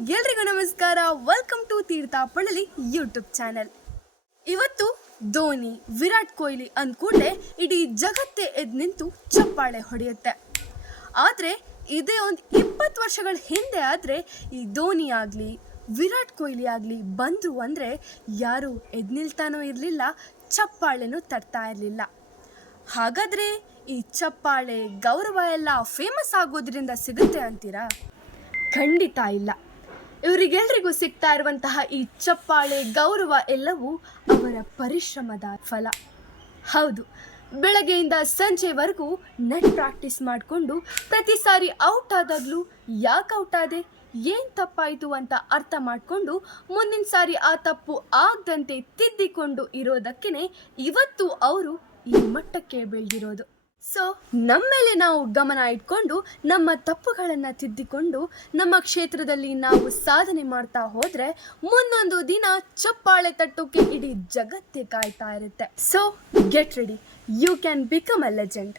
ಎಲ್ರಿಗೂ ನಮಸ್ಕಾರ. Welcome to Teertha Palali YouTube channel. ಇವತ್ತು ಧೋನಿ, ವಿರಾಟ್ ಕೊಹ್ಲಿ ಅಂದ ಕೂಡಲೇ ಇಡೀ ಜಗತ್ತೇ ಎದ್ದು ನಿಂತು ಚಪ್ಪಾಳೆ ಹೊಡೆಯುತ್ತೆ. ಆದರೆ ಇದೇ ಒಂದು 20 ವರ್ಷಗಳ ಹಿಂದೆ ಆದರೆ ಈ ಧೋನಿ ಆಗಲಿ ವಿರಾಟ್ ಕೊಹ್ಲಿ ಆಗಲಿ ಬಂದರು ಅಂದರೆ ಯಾರೂ ಎದ್ದು ನಿಲ್ತಾನೂ ಇರಲಿಲ್ಲ, ಚಪ್ಪಾಳೆನೂ ತಟ್ತಾ ಇರಲಿಲ್ಲ. ಹಾಗಾದರೆ ಈ ಚಪ್ಪಾಳೆ ಗೌರವ ಎಲ್ಲ ಫೇಮಸ್ ಆಗೋದ್ರಿಂದ ಸಿಗುತ್ತೆ ಅಂತೀರಾ? ಖಂಡಿತ ಇಲ್ಲ. ಇವರಿಗೆಲ್ರಿಗೂ ಸಿಗ್ತಾ ಇರುವಂತಹ ಈ ಚಪ್ಪಾಳೆ ಗೌರವ ಎಲ್ಲವೂ ಅವರ ಪರಿಶ್ರಮದ ಫಲ. ಹೌದು, ಬೆಳಗ್ಗೆಯಿಂದ ಸಂಜೆವರೆಗೂ ನೆಟ್ ಪ್ರಾಕ್ಟೀಸ್ ಮಾಡಿಕೊಂಡು ಪ್ರತಿ ಸಾರಿ ಔಟ್ ಆದಾಗಲೂ ಯಾಕೆ ಔಟ್ ಆದೆ, ಏನು ತಪ್ಪಾಯಿತು ಅಂತ ಅರ್ಥ ಮಾಡಿಕೊಂಡು ಮುಂದಿನ ಸಾರಿ ಆ ತಪ್ಪು ಆಗದಂತೆ ತಿದ್ದಿಕೊಂಡು ಇರೋದಕ್ಕೇ ಇವತ್ತು ಅವರು ಈ ಮಟ್ಟಕ್ಕೆ ಬೆಳೆದಿರೋದು. ಸೊ ನಮ್ಮ ಮೇಲೆ ನಾವು ಗಮನ ಇಟ್ಕೊಂಡು ನಮ್ಮ ತಪ್ಪುಗಳನ್ನು ತಿದ್ದಿಕೊಂಡು ನಮ್ಮ ಕ್ಷೇತ್ರದಲ್ಲಿ ನಾವು ಸಾಧನೆ ಮಾಡ್ತಾ ಹೋದರೆ ಮುಂದೊಂದು ದಿನ ಚಪ್ಪಾಳೆ ತಟ್ಟೋಕೆ ಇಡೀ ಜಗತ್ತೇ ಕಾಯ್ತಾ ಇರುತ್ತೆ. So get ready, you can become a legend.